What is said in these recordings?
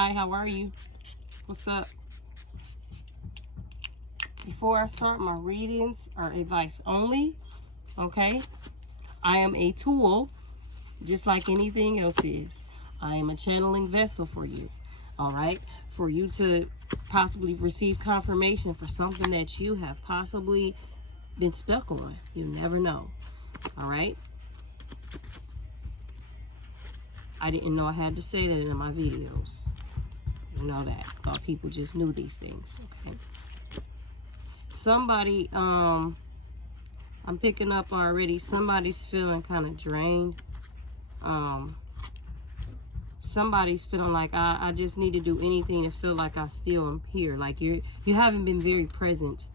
Hi, how are you? What's up? Before I start, my readings are advice only, okay? I am a tool, just like anything else is. I am a channeling vessel for you, all right? For you to possibly receive confirmation for something that you have possibly been stuck on. You never know, all right? I didn't know I had to say that in my videos. You know that. Thought people just knew these things, okay? Somebody, I'm picking up already, somebody's feeling kind of drained. Somebody's feeling like I just need to do anything to feel like I still am here. Like you haven't been very present,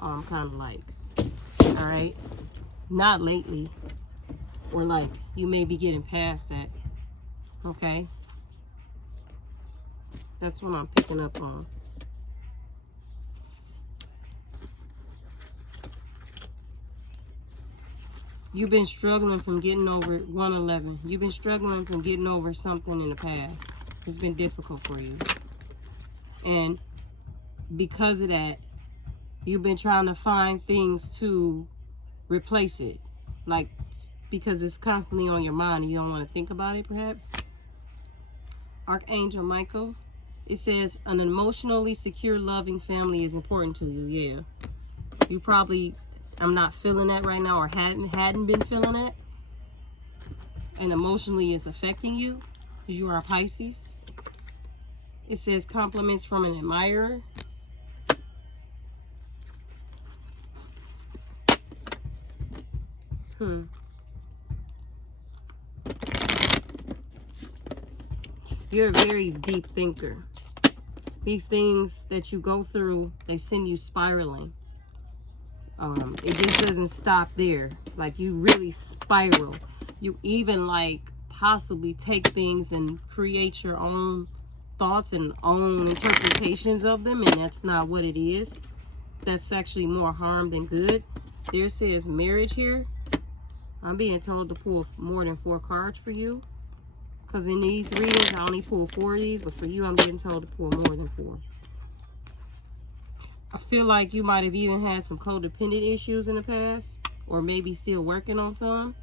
kind of like, all right? Not lately, or like you may be getting past that, okay? That's what I'm picking up on. You've been struggling from getting over 111. You've been struggling from getting over something in the past. It's been difficult for you. And because of that, you've been trying to find things to replace it. Like, because it's constantly on your mind and you don't want to think about it, perhaps. Archangel Michael, it says, an emotionally secure, loving family is important to you. Yeah. You probably... I'm not feeling that right now, or hadn't been feeling it, and emotionally is affecting you because you are a Pisces. It says compliments from an admirer. You're a very deep thinker. These things that you go through, they send you spiraling. It just doesn't stop there. Like, you really spiral. You even like possibly take things and create your own thoughts and own interpretations of them, and that's not what it is. That's actually more harm than good. There says marriage here. I'm being told to pull more than 4 cards for you, because in these readings I only pull 4 of these, but for you I'm getting told to pull more than 4. I feel like you might have even had some codependent issues in the past, or maybe still working on some.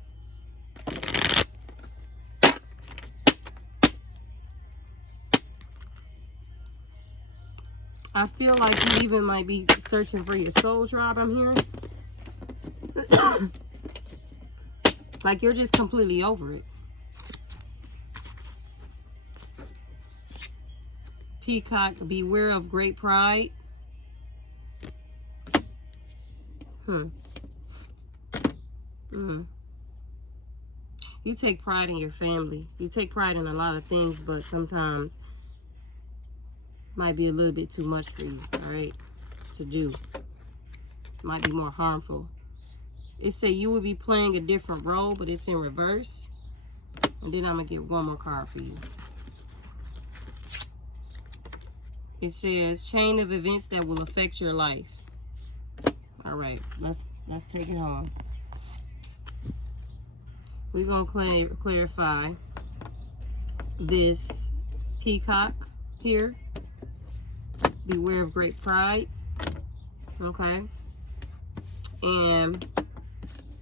I feel like you even might be searching for your soul tribe, I'm hearing. Like you're just completely over it. Peacock, beware of great pride. You take pride in your family. You take pride in a lot of things, but sometimes might be a little bit too much for you, all right, to do. Might be more harmful. It say you would be playing a different role, but it's in reverse. And then I'm going to get one more card for you. It says chain of events that will affect your life. All right, let's take it home. We're going to clarify this peacock here. Beware of great pride. Okay. And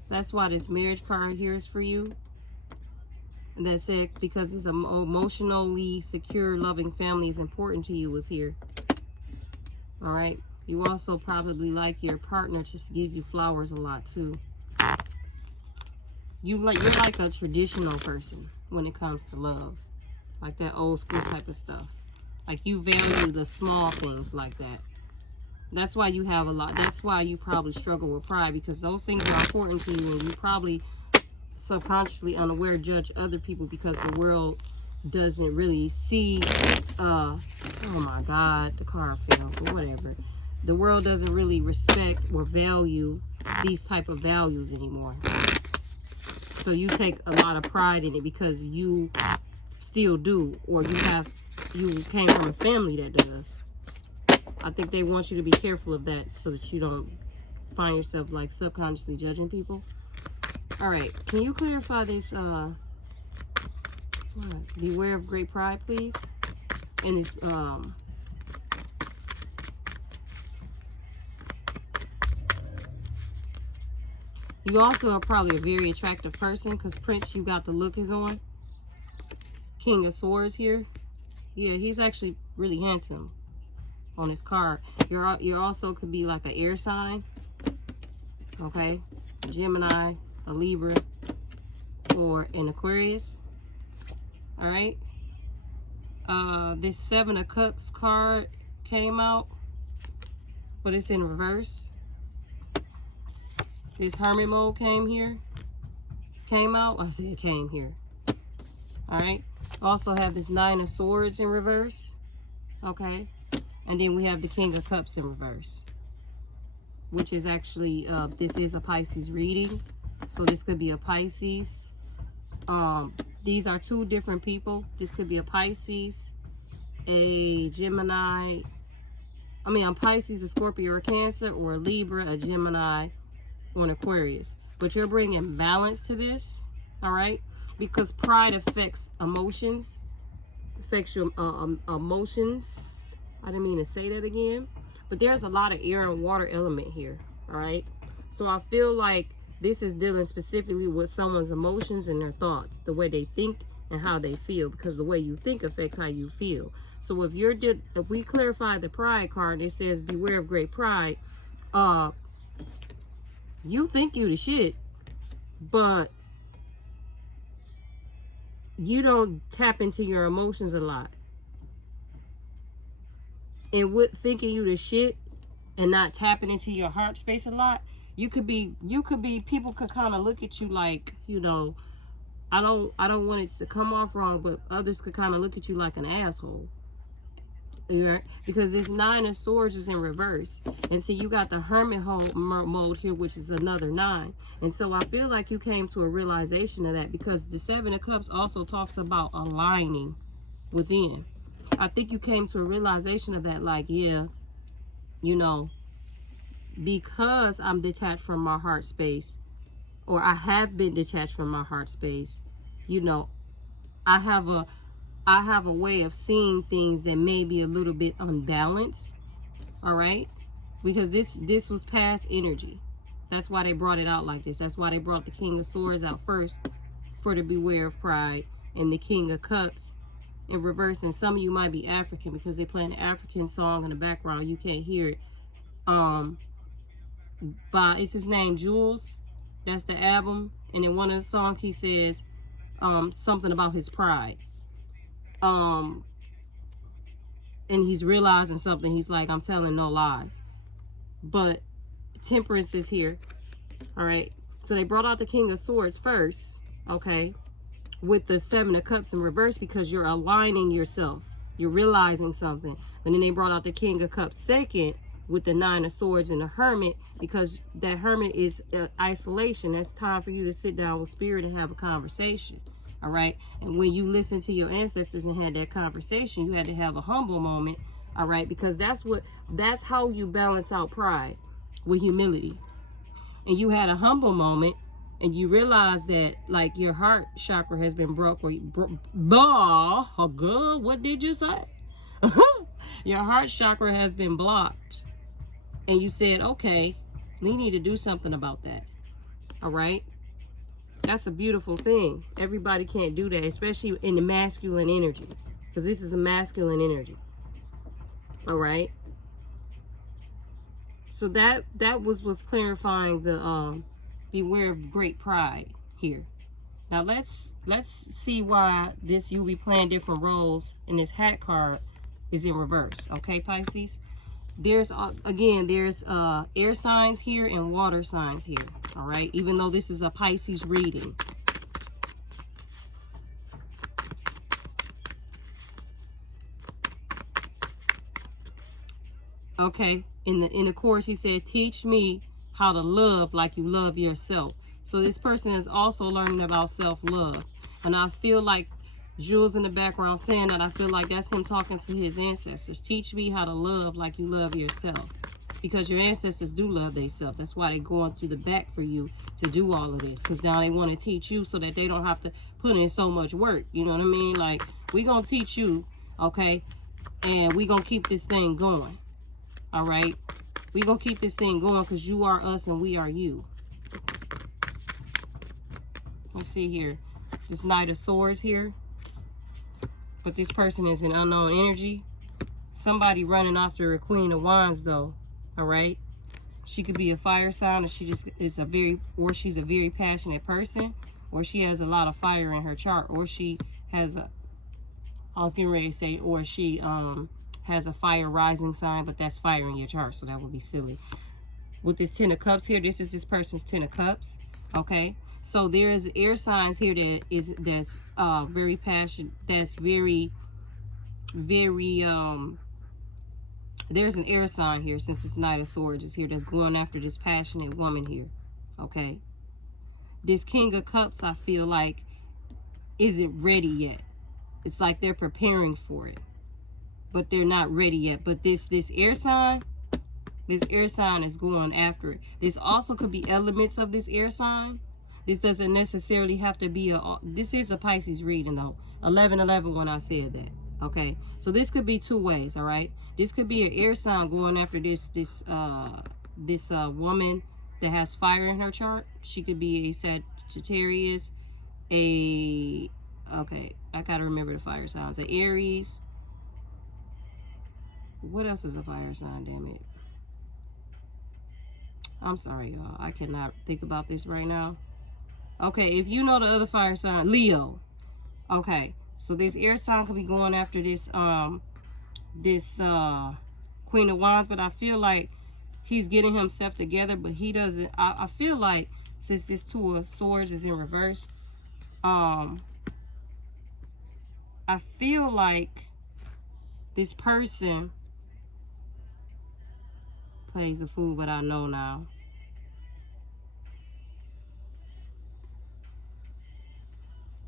that's why this marriage card here is for you. And that's it, because it's an emotionally secure, loving family is important to you is here. All right. You also probably like your partner to give you flowers a lot too. You're like a traditional person when it comes to love. Like that old school type of stuff. Like you value the small things like that. That's why you have a lot. That's why you probably struggle with pride, because those things are important to you, and you probably subconsciously unaware judge other people because the world doesn't really see, oh my God, the car fell, but whatever. The world doesn't really respect or value these type of values anymore. So you take a lot of pride in it because you still do, or you came from a family that does. I think they want you to be careful of that so that you don't find yourself like subconsciously judging people. All right, can you clarify this? Beware of great pride, please. And it's you also are probably a very attractive person, because Prince, you got the look is on. King of Swords here. Yeah, he's actually really handsome on his card. You're also could be like an air sign. Okay, a Gemini, a Libra, or an Aquarius. All right. This 7 of Cups card came out, but it's in reverse. This Hermit mode came out. I said it came here. All right. Also have this 9 of Swords in reverse. Okay. And then we have the King of Cups in reverse, which is actually, this is a Pisces reading. So this could be a Pisces. These are 2 different people. This could be a Pisces, a Gemini. I mean, a Pisces, a Scorpio, or a Cancer, or a Libra, a Gemini, or an Aquarius. But you're bringing balance to this, all right? Because pride affects emotions, affects your emotions. I didn't mean to say that again. But there's a lot of air and water element here, all right? So I feel like this is dealing specifically with someone's emotions and their thoughts, the way they think and how they feel, because the way you think affects how you feel. So if we clarify the pride card, it says beware of great pride. You think you the shit, but you don't tap into your emotions a lot. And with thinking you the shit and not tapping into your heart space a lot, you could be people could kind of look at you like, you know, I don't want it to come off wrong, but others could kind of look at you like an asshole. Right? Because this 9 of Swords is in reverse. And so you got the Hermit mode here, which is another 9. And so I feel like you came to a realization of that, because the 7 of Cups also talks about aligning within. I think you came to a realization of that, like, yeah, you know, because I'm detached from my heart space, or I have been detached from my heart space, you know, I have a way of seeing things that may be a little bit unbalanced, all right? Because this was past energy. That's why they brought it out like this. That's why they brought the King of Swords out first, for the beware of pride, and the King of Cups in reverse. And some of you might be African, because they play an African song in the background. You can't hear it. It's his name, Jules. That's the album. And in one of the songs, he says something about his pride. And he's realizing something. He's like, I'm telling no lies. But Temperance is here. All right. So they brought out the King of Swords first. Okay. With the 7 of Cups in reverse, because you're aligning yourself. You're realizing something. And then they brought out the King of Cups second, with the 9 of Swords and the Hermit, because that Hermit is isolation. That's time for you to sit down with Spirit and have a conversation. All right. And when you listen to your ancestors and had that conversation, you had to have a humble moment. All right. Because that's how you balance out pride, with humility. And you had a humble moment, and you realize that, like, your heart chakra has been broke. What did you say? Your heart chakra has been blocked. And you said, okay, we need to do something about that. All right. That's a beautiful thing. Everybody can't do that, especially in the masculine energy, because this is a masculine energy. All right. So that was clarifying the beware of great pride here. Now let's see why this you'll be playing different roles in this hat card is in reverse. Okay, Pisces. There's air signs here and water signs here. All right, even though this is a Pisces reading. Okay, in the course he said, teach me how to love like you love yourself. So this person is also learning about self-love. And I feel like Jules in the background saying that, I feel like that's him talking to his ancestors. Teach me how to love like you love yourself. Because your ancestors do love themselves. That's why they're going through the back for you to do all of this. Because now they want to teach you so that they don't have to put in so much work. You know what I mean? Like, we're going to teach you, okay, And we're going to keep this thing going. All right? We're going to keep this thing going because you are us and we are you. Let's see here. This Knight of Swords here. But this person is an unknown energy. Somebody running after a Queen of Wands, though. All right? She could be a fire sign, or she just is she's a very passionate person, or she has a lot of fire in her chart, or she has I was getting ready to say, or she has a fire rising sign, but that's fire in your chart, so that would be silly. With this Ten of Cups here, this is this person's Ten of Cups, okay? So there is air signs here that's very passionate, that's very there's an air sign here, since this Knight of Swords is here, that's going after this passionate woman here, okay? This King of Cups, I feel like, isn't ready yet. It's like they're preparing for it, but they're not ready yet. But this air sign is going after it. This also could be elements of this air sign. This doesn't necessarily have to be this is a Pisces reading, though. 11/11 when I said that. Okay, so this could be two ways. All right, this could be an air sign going after this woman that has fire in her chart. She could be a Sagittarius, okay, I gotta remember the fire signs. An Aries. What else is a fire sign? Damn it. I'm sorry, y'all. I cannot think about this right now. Okay, if you know the other fire sign, Leo. Okay. So this air sign could be going after this Queen of Wands, but I feel like he's getting himself together, but he doesn't. I feel like since this Two of Swords is in reverse, I feel like this person plays a fool, but I know now.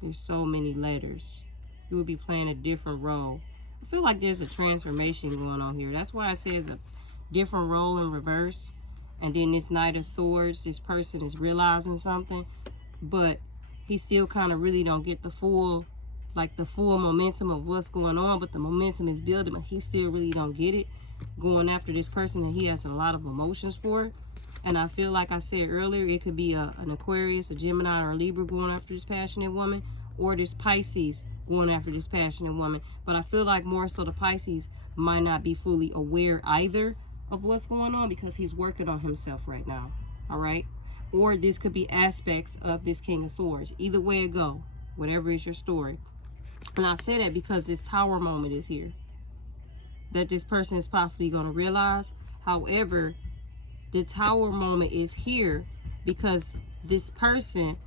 There's so many letters. You would be playing a different role. I feel like there's a transformation going on here. That's why I say it's a different role in reverse. And then this Knight of Swords, this person is realizing something, but he still kind of really don't get the full momentum of what's going on, but the momentum is building, but he still really don't get it, going after this person that he has a lot of emotions for. And I feel like I said earlier, it could be an Aquarius, a Gemini, or a Libra going after this passionate woman, or this Pisces going after this passionate woman. But I feel like more so the Pisces might not be fully aware either of what's going on, because he's working on himself right now. All right? Or this could be aspects of this King of Swords. Either way it go, whatever is your story. And I say that because this Tower moment is here, that this person is possibly going to realize. However, the Tower moment is here because this person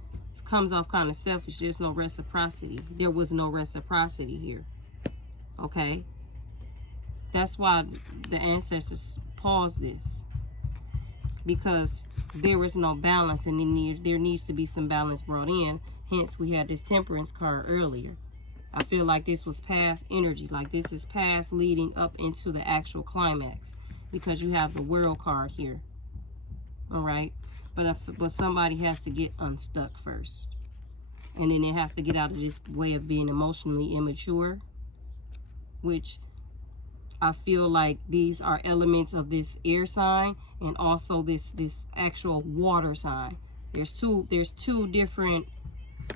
comes off kind of selfish. There's no reciprocity. There was no reciprocity here. Okay? That's why the ancestors paused this, because there was no balance, and there needs to be some balance brought in. Hence, we had this Temperance card earlier. I feel like this was past energy. Like this is past leading up into the actual climax, because you have the World card here. All right? But somebody has to get unstuck first. And then they have to get out of this way of being emotionally immature, which I feel like these are elements of this air sign, and also this actual water sign. There's two different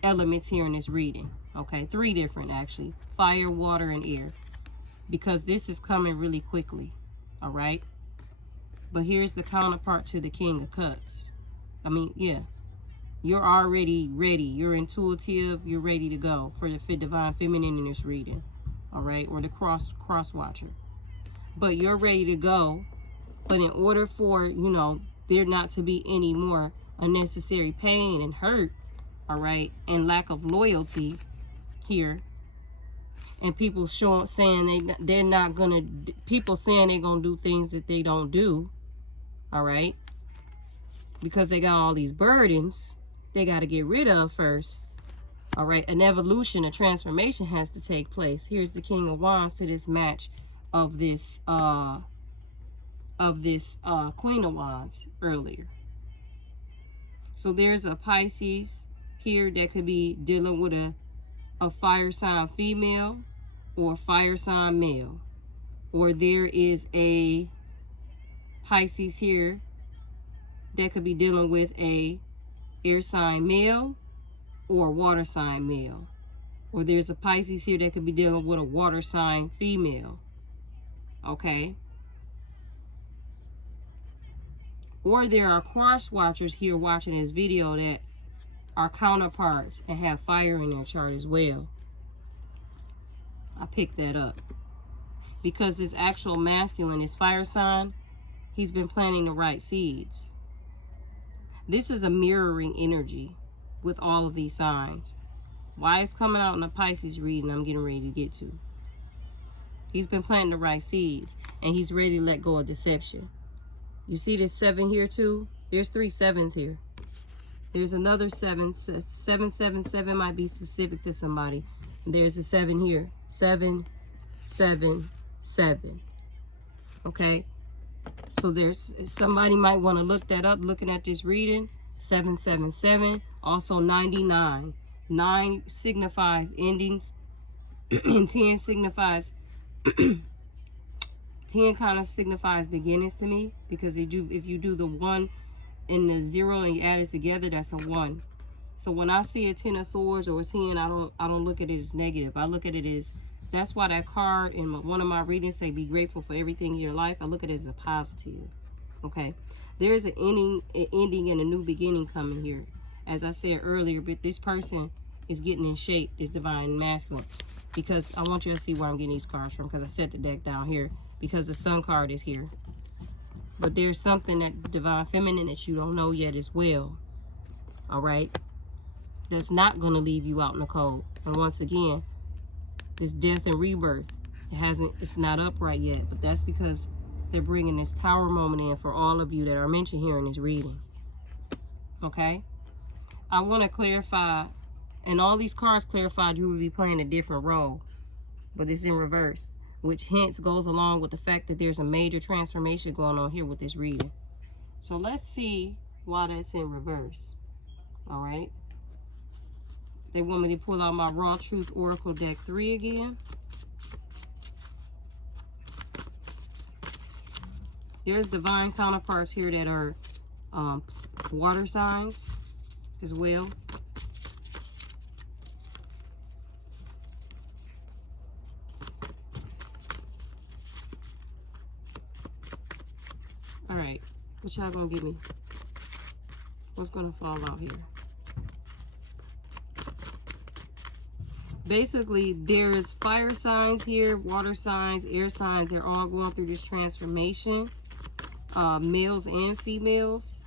elements here in this reading. Okay, 3 different actually. Fire, water, and air. Because this is coming really quickly. All right? But here's the counterpart to the King of Cups. I mean, yeah. You're already ready. You're intuitive. You're ready to go for the Divine Feminine in this reading. All right? Or the cross watcher. But you're ready to go. But in order for, there not to be any more unnecessary pain and hurt, all right, and lack of loyalty here, and people saying they're not gonna, people saying they're gonna do things that they don't do, all right, because they got all these burdens they got to get rid of first. All right, an evolution, a transformation has to take place. Here's the King of Wands to this match of this Queen of Wands earlier. So there's a Pisces here that could be dealing with a fire sign female or a fire sign male. or there is a Pisces here that could be dealing with a air sign male or water sign male. Or there's a Pisces here that could be dealing with a water sign female. Okay? Or there are cross watchers here watching this video that are counterparts and have fire in their chart as well. I picked that up. Because this actual masculine, this fire sign, he's been planting the right seeds. This is a mirroring energy with all of these signs. Why it's coming out in the Pisces reading, I'm getting ready to get to. He's been planting the right seeds, and he's ready to let go of deception. You see this 7 here too? There's 3 7s here. There's another 7. 777 might be specific to somebody. There's a 7 here. 7, 7, 7. Okay? So there's somebody might want to look that up looking at this reading. 777. Also 99. 9 signifies endings. And 10 signifies 10 kind of signifies beginnings to me, because if you do the 1 and the 0 and you add it together, that's a 1. So when I see a 10 of swords or a 10, I don't look at it as negative. I look at it as, that's why that card in one of my readings say be grateful for everything in your life. I look at it as a positive. Okay, there is an ending and a new beginning coming here. As I said earlier, but this person is getting in shape, this divine masculine, because I want you to see where I'm getting these cards from, because I set the deck down here because the sun card is here. But there's something that divine feminine that you don't know yet as well. All right, that's not going to leave you out in the cold. And once again, this death and rebirth, it's not upright yet, but that's because they're bringing this tower moment in for all of you that are mentioned here in this reading. Okay, I want to clarify, and all these cards clarified you will be playing a different role, but it's in reverse, which hence goes along with the fact that there's a major transformation going on here with this reading. So let's see why that's in reverse. All right, they want me to pull out my Raw Truth Oracle deck 3 again. There's divine counterparts here that are water signs as well. All right, what y'all gonna give me? What's gonna fall out here? Basically, there's fire signs here, water signs, air signs. They're all going through this transformation. Males and females.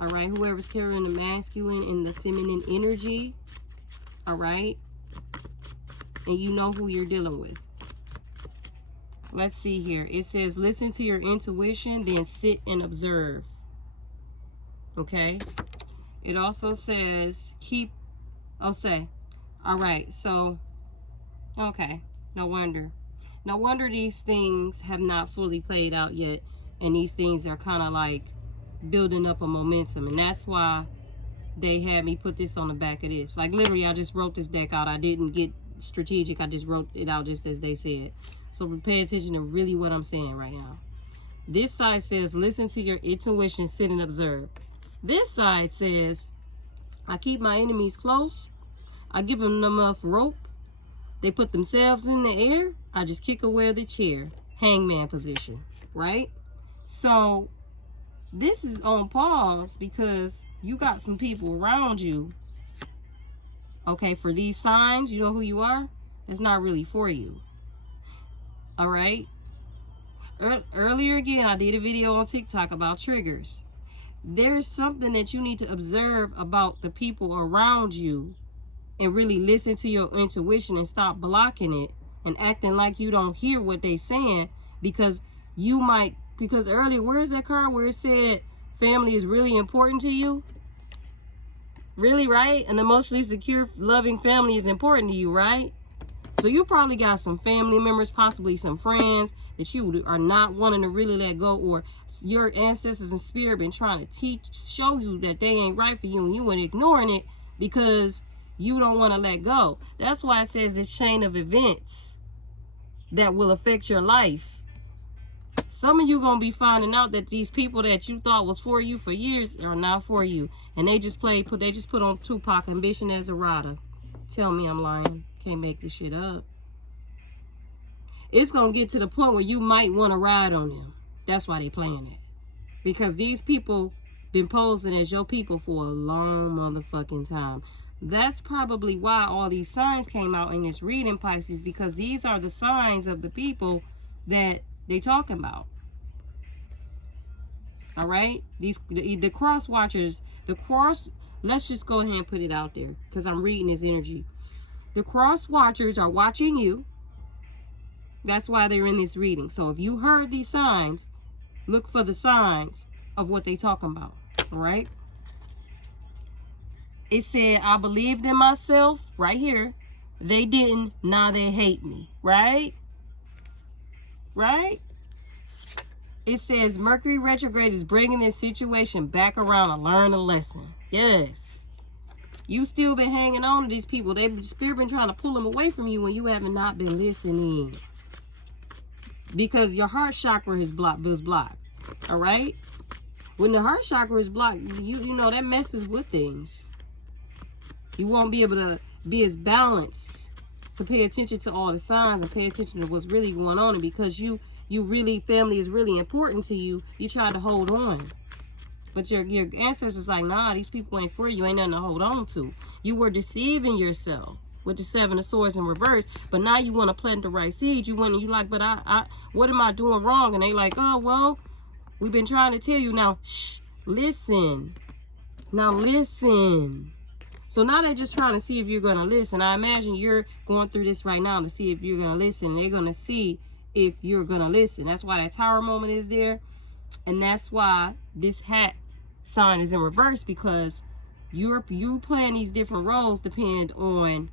All right, whoever's carrying the masculine and the feminine energy. All right, and you know who you're dealing with. Let's see here. It says, listen to your intuition, then sit and observe. Okay. It also says, all right, so, okay, no wonder. No wonder these things have not fully played out yet, and these things are kind of like building up a momentum, and that's why they had me put this on the back of this. Like, literally, I just wrote this deck out. I didn't get strategic. I just wrote it out just as they said. So pay attention to really what I'm saying right now. This side says, listen to your intuition, sit and observe. This side says, I keep my enemies close. I give them enough rope. They put themselves in the air. I just kick away the chair. Hangman position, right? So this is on pause because you got some people around you. Okay, for these signs, you know who you are? It's not really for you. All right? Earlier again, I did a video on TikTok about triggers. There's something that you need to observe about the people around you and really listen to your intuition and stop blocking it and acting like you don't hear what they're saying, because you might, because earlier, where's that card where it said family is really important to you? Really, right? An emotionally secure, loving family is important to you, right? So you probably got some family members, possibly some friends that you are not wanting to really let go, or your ancestors in spirit been trying to show you that they ain't right for you, and you ain't ignoring it because you don't want to let go. That's why it says this chain of events that will affect your life. Some of you gonna be finding out that these people that you thought was for you for years are not for you, and they just put on Tupac Ambition as a rider. Tell me I'm lying. Can't make this shit up. It's gonna get to the point where you might want to ride on them. That's why they playing it, because these people been posing as your people for a long motherfucking time. That's probably why all these signs came out in this reading, Pisces, because these are the signs of the people that they talking about. All right, the cross watchers, let's just go ahead and put it out there, because I'm reading this energy. The cross watchers are watching you. That's why they're in this reading. So if you heard these signs, look for the signs of what they talking about. All right. It said, I believed in myself right here. They didn't. Now they hate me. Right? Right? It says Mercury retrograde is bringing this situation back around to learn a lesson. Yes. You still been hanging on to these people. They've still been trying to pull them away from you when you haven't not been listening. Because your heart chakra is blocked. All right? When the heart chakra is blocked, you know that messes with things. You won't be able to be as balanced to pay attention to all the signs and pay attention to what's really going on. And because you really, family is really important to you, you try to hold on. But your ancestors like, nah, these people ain't for you. Ain't nothing to hold on to. You were deceiving yourself with the 7 of Swords in reverse. But now you want to plant the right seed. You like, but I what am I doing wrong? And they like, oh, well, we've been trying to tell you. Now, shh, listen. Now listen. So now they're just trying to see if you're going to listen. I imagine you're going through this right now to see if you're going to listen. They're going to see if you're going to listen. That's why that Tower moment is there. And that's why this hat sign is in reverse, because you playing these different roles depend on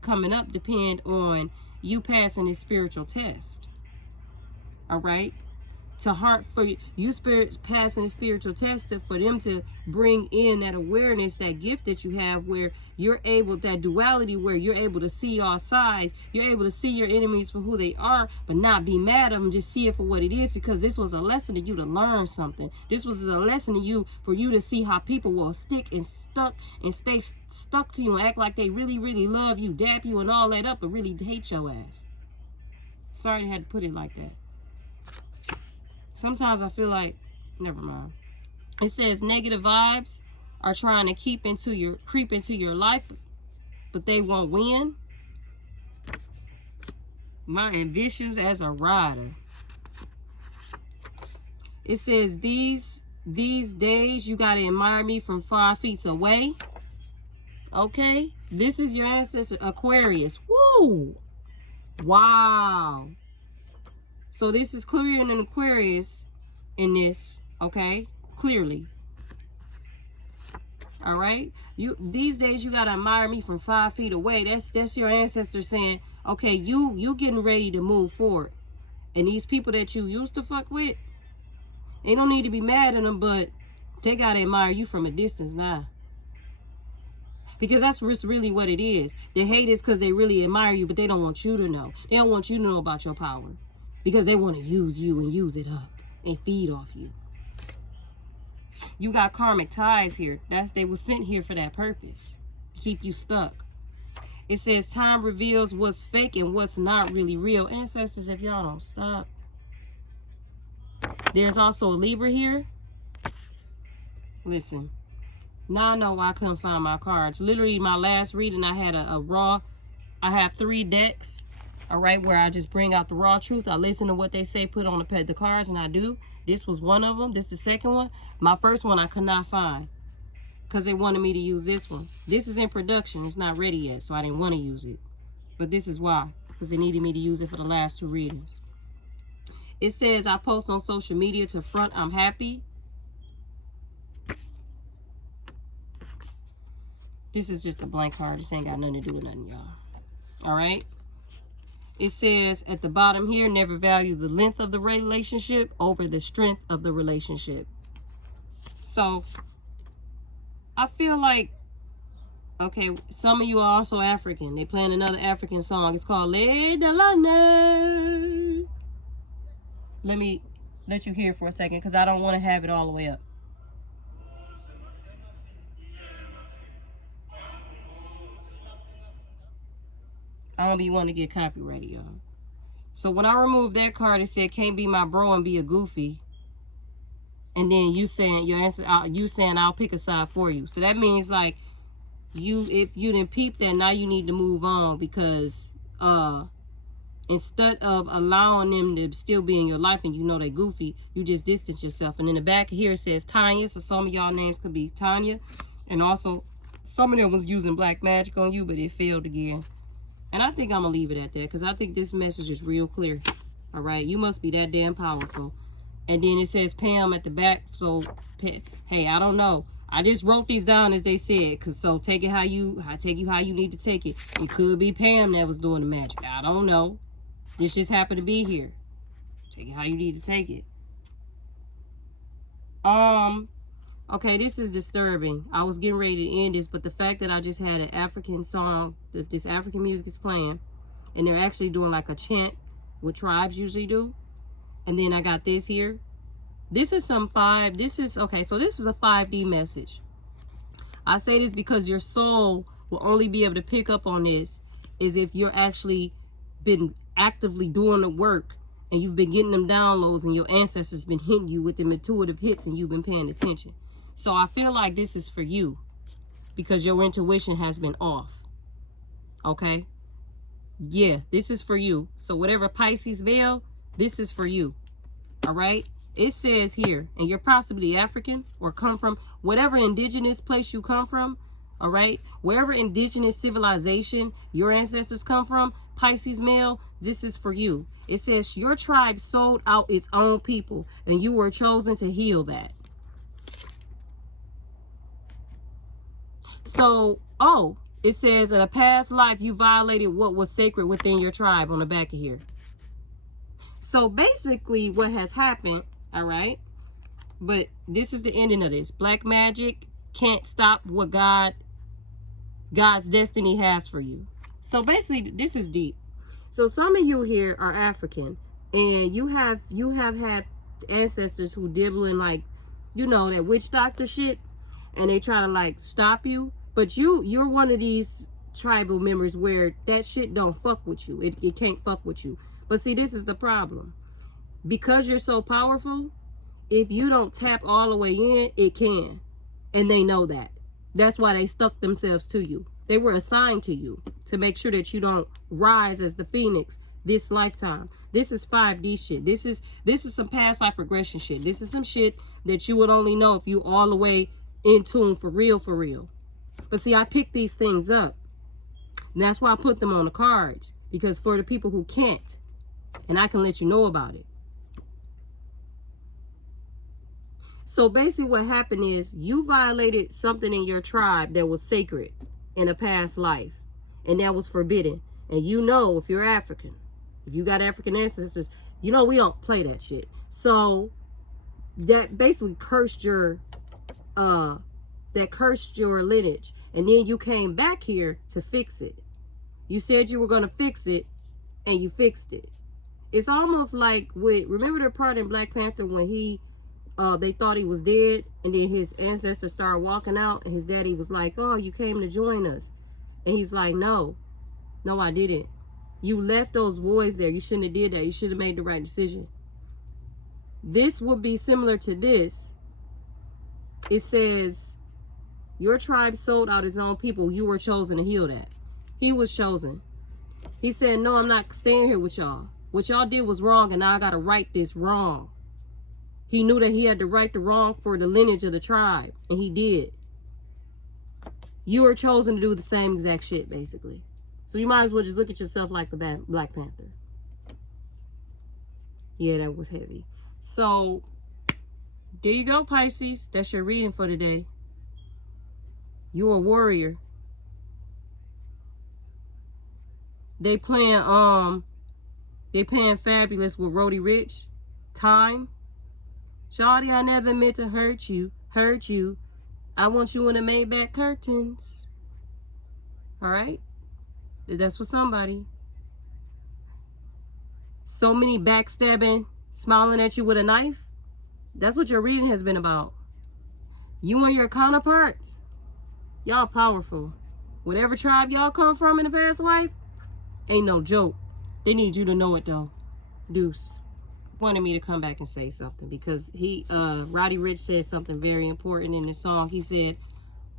you passing this spiritual test. All right? For you spirits passing the spiritual test for them to bring in that awareness, that gift that you have, where you're able, that duality where you're able to see all sides. You're able to see your enemies for who they are, but not be mad at them, just see it for what it is, because this was a lesson to you to learn something. This was a lesson to you for you to see how people will stick and stay stuck to you and act like they really, really love you, dap you and all that up, but really hate your ass. Sorry I had to put it like that. Sometimes I feel like, never mind. It says negative vibes are trying to creep into your life, but they won't win. My ambitions as a rider. It says these days you gotta admire me from 5 feet away. Okay, this is your ancestor Aquarius. Woo! Wow. So this is clearer in an Aquarius in this, okay? Clearly. All right? These days you gotta admire me from 5 feet away. That's your ancestor saying, okay, you getting ready to move forward. And these people that you used to fuck with, they don't need to be mad at them, but they gotta admire you from a distance now. Because that's really what it is. They hate is because they really admire you, but they don't want you to know. They don't want you to know about your power. Because they want to use you and use it up and feed off you. You got karmic ties here. They were sent here for that purpose. To keep you stuck. It says time reveals what's fake and what's not really real. Ancestors, if y'all don't stop. There's also a Libra here. Listen. Now I know why I couldn't find my cards. Literally, my last reading, I had a raw. I have 3 decks. All right, where I just bring out the raw truth. I listen to what they say, put on the cards, and I do. This was one of them. This is the second one. My first one I could not find because they wanted me to use this one. This is in production. It's not ready yet, so I didn't want to use it. But this is why, because they needed me to use it for the last 2 readings. It says, I post on social media to front I'm happy. This is just a blank card. This ain't got nothing to do with nothing, y'all. All right? It says at the bottom here, never value the length of the relationship over the strength of the relationship. So, I feel like, okay, some of you are also African. They playing another African song. It's called Le Delane. Let me let you hear for a second because I don't want to have it all the way up. I don't be wanting to get copyrighted, y'all. So when I removed that card, it said can't be my bro and be a goofy. And then you saying your answer, you saying I'll pick a side for you. So that means like if you didn't peep that, now you need to move on because instead of allowing them to still be in your life and you know they goofy, you just distance yourself. And in the back here it says Tanya, so some of y'all names could be Tanya. And also some of them was using black magic on you, but it failed again. And I think I'm gonna leave it at that because I think this message is real clear. All right, you must be that damn powerful. And then it says Pam at the back. So hey, I don't know. I just wrote these down as they said, cause so take it how you need to take it. It could be Pam that was doing the magic. I don't know. This just happened to be here. Take it how you need to take it. Okay, this is disturbing. I was getting ready to end this, but the fact that I just had an African song, this African music is playing, and they're actually doing like a chant, what tribes usually do. And then I got this here. This is okay, so this is a 5D message. I say this because your soul will only be able to pick up on this is if you're actually been actively doing the work and you've been getting them downloads and your ancestors been hitting you with them intuitive hits and you've been paying attention. So I feel like this is for you because your intuition has been off. Okay? Yeah, this is for you. So whatever Pisces veil, this is for you. All right? It says here, and you're possibly African or come from whatever indigenous place you come from. All right? Wherever indigenous civilization your ancestors come from, Pisces male, this is for you. It says your tribe sold out its own people and you were chosen to heal that. So, it says in a past life you violated what was sacred within your tribe on the back of here. So basically what has happened, all right, but this is the ending of this. Black magic can't stop what God's destiny has for you. So basically this is deep. So some of you here are African and you have had ancestors who dibble in like, you know, that witch doctor shit. And they try to like stop you, but you're one of these tribal members where that shit don't fuck with you. It can't fuck with you. But see, this is the problem. Because you're so powerful, if you don't tap all the way in, it can. And they know that. That's why they stuck themselves to you. They were assigned to you to make sure that you don't rise as the phoenix this lifetime. This is 5D shit. This is some past life regression shit. This is some shit that you would only know if you all the way in tune for real. But see, I picked these things up. And that's why I put them on the cards. Because for the people who can't, and I can let you know about it. So basically what happened is you violated something in your tribe that was sacred in a past life. And that was forbidden. And you know, if you're African, if you got African ancestors, you know we don't play that shit. So that basically cursed your lineage, and then you came back here to fix it. You said you were going to fix it and you fixed it. It's almost like remember the part in Black Panther when they thought he was dead and then his ancestors started walking out and his daddy was like, oh, you came to join us, and he's like, no I didn't. You left those boys there. You shouldn't have did that. You should have made the right decision. This would be similar to this. It says your tribe sold out its own people. You were chosen to heal that. He was chosen. He said, no, I'm not staying here with y'all. What y'all did was wrong, and now I got to right this wrong. He knew that he had to right the wrong for the lineage of the tribe, and he did. You were chosen to do the same exact shit, basically. So you might as well just look at yourself like the Black Panther. Yeah, that was heavy. So there you go, Pisces. That's your reading for today. You're a warrior. They playing Fabulous with Roddy Ricch. Time. Shawty, I never meant to hurt you. I want you in the Maybach curtains. All right? That's for somebody. So many backstabbing smiling at you with a knife. That's what your reading has been about. You and your counterparts, y'all powerful. Whatever tribe y'all come from in the past life, ain't no joke. They need you to know it though. Deuce. Wanted me to come back and say something because Roddy Ricch said something very important in the song. He said,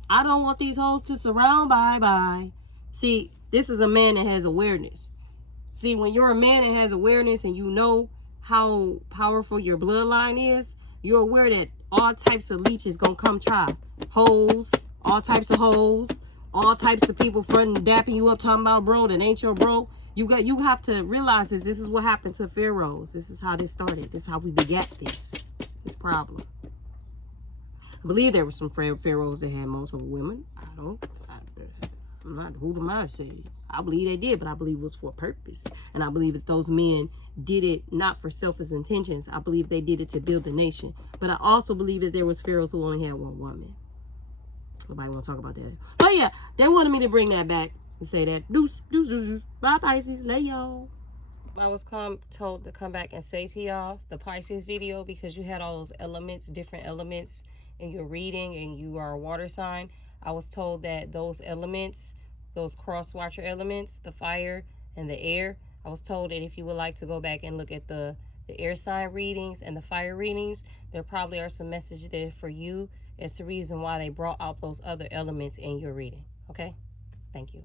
I don't want these hoes to surround, bye. See, this is a man that has awareness. See, when you're a man that has awareness and you know how powerful your bloodline is, you're aware that all types of leeches gonna come try. Hoes, all types of hoes, all types of people fronting, dapping you up, talking about bro that ain't your bro. You have to realize this is what happened to pharaohs. This is how this started. This is how we begat this problem. I believe there were some pharaohs that had multiple women. I'm not, who am I to say? I believe they did, but I believe it was for a purpose. And I believe that those men did it not for selfish intentions. I believe they did it to build a nation. But I also believe that there was pharaohs who only had one woman. Nobody want to talk about that. But yeah, they wanted me to bring that back and say that. Deuce. Bye, Pisces. Lay y'all. I was told to come back and say to y'all the Pisces video, because you had all those elements, different elements in your reading, and you are a water sign. I was told that those elements, those cross-watcher elements, the fire and the air, I was told that if you would like to go back and look at the air sign readings and the fire readings, there probably are some messages there for you as the reason why they brought out those other elements in your reading. Okay? Thank you.